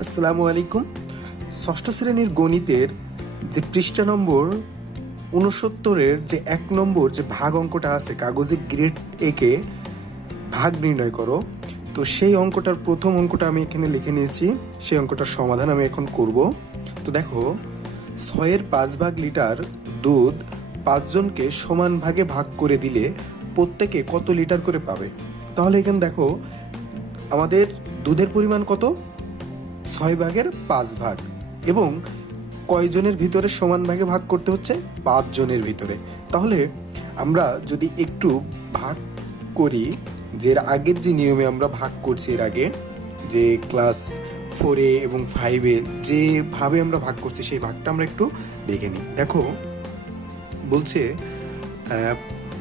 আসসালামু আলাইকুম। ষষ্ঠ শ্রেণীর গণিতের যে পৃষ্ঠা নম্বর 69-এর যে 1 নম্বর যে ভাগ অঙ্কটা আছে, কাগজে গ্রেড একে ভাগ নির্ণয় করো, তো সেই অঙ্কটার প্রথম অঙ্কটা আমি এখানে লিখে নিয়েছি। সেই অঙ্কটার সমাধান আমি এখন করব। তো দেখো, 6-এর 5 ভাগ লিটার দুধ 5 জনকে সমান ভাগে ভাগ করে দিলে প্রত্যেকে কত লিটার করে পাবে। তাহলে এখানে দেখো, আমাদের দুধের পরিমাণ কত? 6 ভাগের 5 ভাগ, এবং কয়জনের ভিতরে সমান ভাগে ভাগ করতে হচ্ছে? 5 জনের ভিতরে। তাহলে আমরা যদি একটু ভাগ করি, যে আগের যে নিয়মে আমরা ভাগ করছি, এর আগে যে ক্লাস 4-এ এবং 5-এ যেভাবে আমরা ভাগ করছি, সেই ভাগটা আমরা একটু দেখে নিই। দেখো, বলছে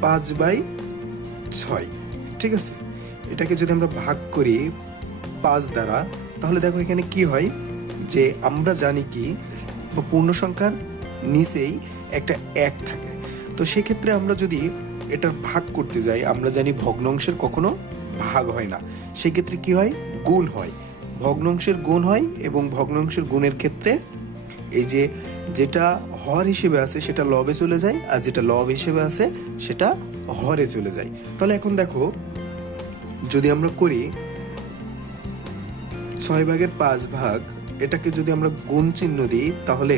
5/6, ঠিক আছে। এটাকে যদি আমরা ভাগ করি 5 দ্বারা, তাহলে দেখো এখানে কি হয়, যে আমরা জানি কি পূর্ণ সংখ্যার নিচেই একটা 1 থাকে। তো সেক্ষেত্রে আমরা যদি এটা ভাগ করতে যাই, আমরা জানি ভগ্নাংশের কখনো ভাগ হয় না, সেক্ষেত্রে কি হয়? গুণ হয়, ভগ্নাংশের গুণ হয়। এবং ভগ্নাংশের গুণের ক্ষেত্রে এই যে যেটা হর হিসেবে আছে সেটা লবে চলে যায়, আর যেটা লব হিসেবে আছে সেটা হরে চলে যায়। তাহলে এখন দেখো, যদি আমরা করি 6 ভাগের 5 ভাগ, এটাকে যদি আমরা গুণ চিহ্ন দিই, তাহলে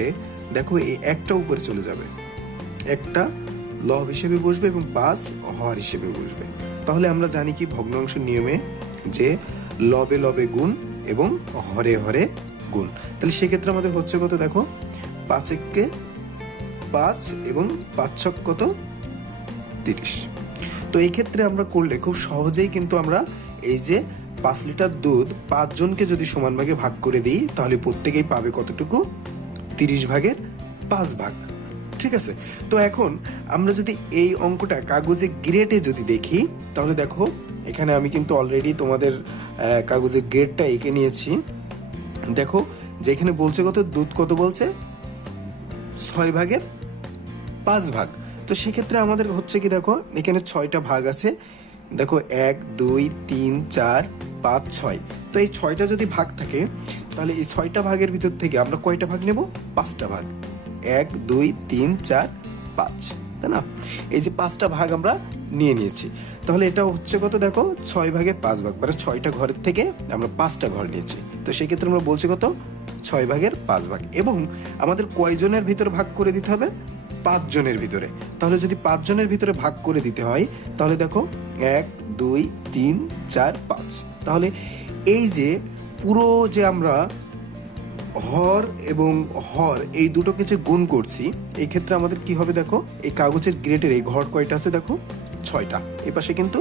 দেখো এই একটা উপরে চলে যাবে, একটা লব হিসেবে বসবে এবং 5 হর হিসেবে বসবে। তাহলে আমরা জানি কি ভগ্নাংশের নিয়মে যে লবে লবে গুণ এবং হরে হরে গুণ। তাহলে সেক্ষেত্রে আমাদের হচ্ছে কত? দেখো, 5 একে 5 এবং 5 ছক কত? 30। তো এই ক্ষেত্রে আমরা করলে খুব সহজেই কিন্তু আমরা এই যে 5 লিটার দুধ 5 জনকে যদি সমান ভাগে ভাগ করে দিই, তাহলে প্রত্যেকেই পাবে কতটুকু? 30 ভাগের 5 ভাগ, ঠিক আছে। তো এখন আমরা যদি এই অঙ্কটা কাগজে গ্রেডে যদি দেখি, তাহলে দেখো এখানে আমি কিন্তু অলরেডি তোমাদের কাগজে গ্রেডটা এঁকে নিয়েছি। দেখো, যেখানে বলছে কত, দুধ কত বলছে? 6 ভাগের 5 ভাগ। তো সেক্ষেত্রে আমাদের হচ্ছে কি, দেখো এখানে 6টা ভাগ আছে। দেখো 1 2 3 4 5 6। তো এই 6টা যদি ভাগ থাকে, তাহলে এই 6টা ভাগের ভিতর থেকে আমরা কয়টা ভাগ নেব? 5টা ভাগ। 1 2 3 4 5, তাই না? এই যে 5টা ভাগ আমরা নিয়ে নিয়েছি। তাহলে এটা হচ্ছে কত? দেখো 6 ভাগের 5 ভাগ, মানে 6টা ঘরের থেকে আমরা 5টা ঘর নিয়েছি। তো সেক্ষেত্রে আমরা বলছি কত? 6 ভাগের 5 ভাগ। এবং আমাদের কয়জনের ভিতরে ভাগ করে দিতে হবে? 5 জনের ভিতরে। তাহলে যদি 5 জনের ভিতরে ভাগ করে দিতে হয়, তাহলে দেখো 1 2 3 4 5। তাহলে এই যে পুরো যে আমরা হর এবং হর এই দুটোকে যে গুণ করছি, এই ক্ষেত্রে আমাদের কি হবে? দেখো, এই কাগজের গ্রেডের এই ঘর কয়টা আছে? দেখো 6টা। এ পাশে কিন্তু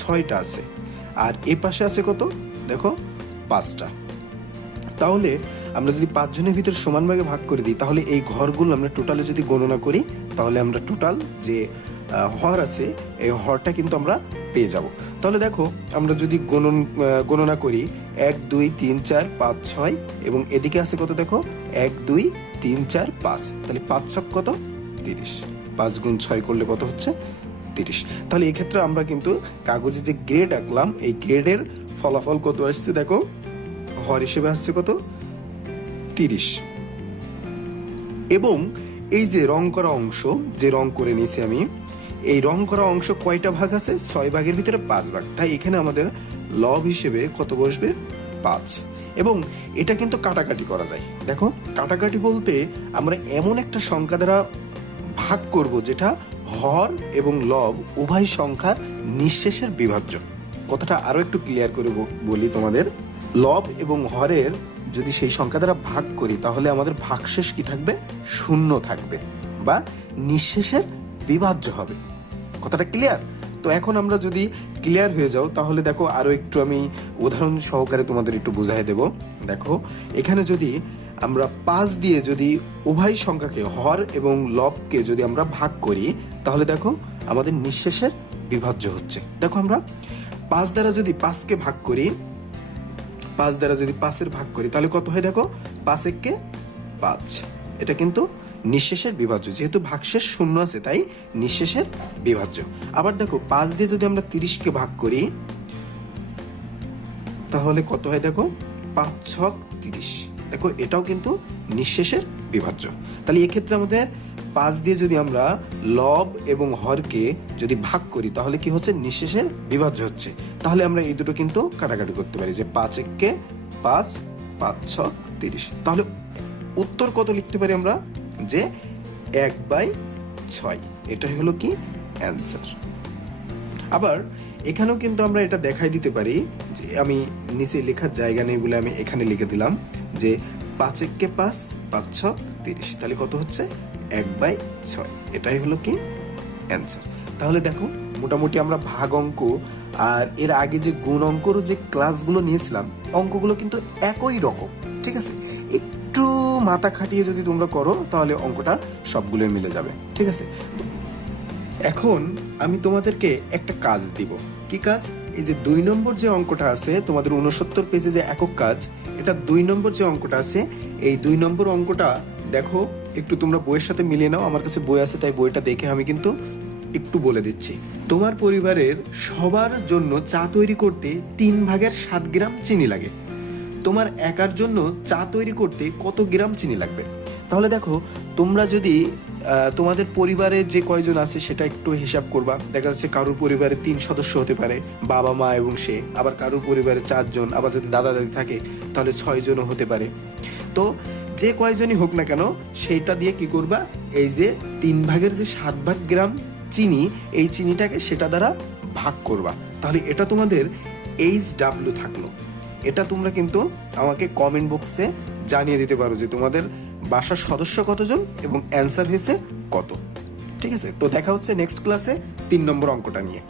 6টা আছে, আর এ পাশে আছে কত? দেখো 5টা। তাহলে আমরা যদি 5 জনের ভিতরে সমান ভাগে ভাগ করে দিই, তাহলে এই ঘরগুলো আমরা টোটালে যদি গণনা করি, তাহলে আমরা টোটাল যে হর আছে, এই হরটা কিন্তু আমরা পেয়ে যাব। তাহলে দেখো, আমরা যদি গণনা করি 1 2 3 4 5 6, এবং এদিকে আছে কত? দেখো 1 2 3 4 5। তাহলে 5 ছক কত? 30। 5 গুণ 6 করলে কত হচ্ছে? 30। তাহলে এই ক্ষেত্রে আমরা কিন্তু কাগজে যে গ্রেড আঁকলাম, এই গ্রেডের ফলাফল কত আসছে? দেখো, হর হিসেবে আসছে কত? 30। এবং এই যে রং করা অংশ, যে রং করে নিয়েছি আমি, এই রং করা অংশ কয়টা ভাগ আছে? 6 ভাগের ভিতরে 5 ভাগ। তাই এখানে আমাদের লব হিসেবে কত বসবে? 5। এবং এটা কিন্তু কাটাকাটি করা যায়। দেখো, কাটাকাটি বলতে আমরা এমন একটা সংখ্যা দ্বারা ভাগ করব যেটা হর এবং লব উভয় সংখ্যার নিঃশেষের বিভাজ্য। কথাটা আরো একটু ক্লিয়ার করে বলি তোমাদের। লব এবং হরের যদি সেই সংখ্যা দ্বারা ভাগ করি, তাহলে আমাদের ভাগশেষ কি থাকবে? শূন্য থাকবে, বা নিঃশেষের বিভাজ্য হবে। কথাটা ক্লিয়ার? তো এখন আমরা যদি ক্লিয়ার হয়ে যাও, তাহলে দেখো আরো একটু আমি উদাহরণ সহকারে তোমাদের একটু বুঝাই দেব। দেখো, এখানে যদি আমরা 5 দিয়ে যদি উভয় সংখ্যাকে, হর এবং লবকে যদি আমরা ভাগ করি, তাহলে দেখো আমাদের নিঃশেষের বিভাজ্য হচ্ছে। দেখো, আমরা 5 দ্বারা যদি 5কে ভাগ করি, 5 দ্বারা যদি 5-এর ভাগ করি, তাহলে কত হয়? দেখো 5 একে 5। এটা কিন্তু নিঃশেষের বিভাজ্য, যেহেতু ভাগশেষ শূন্য আছে তাই নিঃশেষের বিভাজ্য। আবার দেখো, 5 দিয়ে যদি আমরা 30কে ভাগ করি, তাহলে কত হয়? দেখো 5 ছক 30। দেখো এটাও কিন্তু নিঃশেষের বিভাজ্য। তাহলে এক্ষেত্রে আমাদের 5 দিয়ে যদি আমরা লব এবং হরকে যদি ভাগ করি তাহলে কি হচ্ছে, নিঃশেষের বিভাজ্য হচ্ছে। তাহলে আমরা এই দুটো কিন্তু কাটাকাটি করতে পারি, যে 5 একে 5, 5 ছক 30। তাহলে উত্তর কত লিখতে পারি আমরা, যে 1/6। এটাই হলো কি অ্যান্সার। আবার এখানেও কিন্তু আমরা এটা দেখাই দিতে পারি, যে আমি নিচে লেখার জায়গা নেই বলে আমি এখানে লিখে দিলাম যে 5 একে 5, 5 ছক 30। তাহলে কত হচ্ছে, 1/6। এটাই হলো কি অ্যান্সার। তাহলে দেখো মোটামুটি আমরা ভাগ অঙ্ক আর এর আগে যে গুণ অঙ্কর যে ক্লাসগুলো নিয়েছিলাম, অঙ্কগুলো কিন্তু একই রকম, ঠিক আছে। একটু মাথা খাটিয়ে যদি তোমরা করো তাহলে অঙ্কটা সবগুলো মিলে যাবে, ঠিক আছে। তো এখন আমি তোমাদেরকে একটা কাজ দিব। কি কাজ? এই যে 2 নম্বর যে অঙ্কটা আছে তোমাদের 69 পেজে যে একক কাজ, এটা 2 নম্বর যে অঙ্কটা আছে, এই 2 নম্বর অঙ্কটা দেখো একটু তোমরা বইয়ের সাথে মিলিয়ে নাও। আমার কাছে বই আছে তাই বইটা দেখে আমি কিন্তু একটু বলে দিচ্ছি। তোমার পরিবারের সবার জন্য চা তৈরি করতে 3/7 গ্রাম চিনি লাগে। তোমার একার জন্য চা তৈরি করতে কত গ্রাম চিনি লাগবে? তাহলে দেখো তোমরা যদি তোমাদের পরিবারে যে কয়জন আছে সেটা একটু হিসাব করবা। দেখা যাচ্ছে কারোর পরিবারে 3 সদস্য হতে পারে, বাবা মা এবং সে। আবার কারোর পরিবারে 4 জন, আবার যদি দাদা দাদি থাকে তাহলে 6 জনও হতে পারে। তো যে কয়জনই হোক না কেন সেইটা দিয়ে কি করবা, এই যে 3/7 গ্রাম চিনি, এই চিনিটাকে সেটা দ্বারা ভাগ করবা। তাহলে এটা তোমাদের HW থাকলো। এটা তোমরা কিন্তু আমাকে কমেন্ট বক্সে জানিয়ে দিতে পারো যে তোমাদের বাসার সদস্য কতজন এবং অ্যান্সার হয়েছে কত, ঠিক আছে। তো দেখা হচ্ছে নেক্সট ক্লাসে 3 নম্বর অঙ্কটা নিয়ে।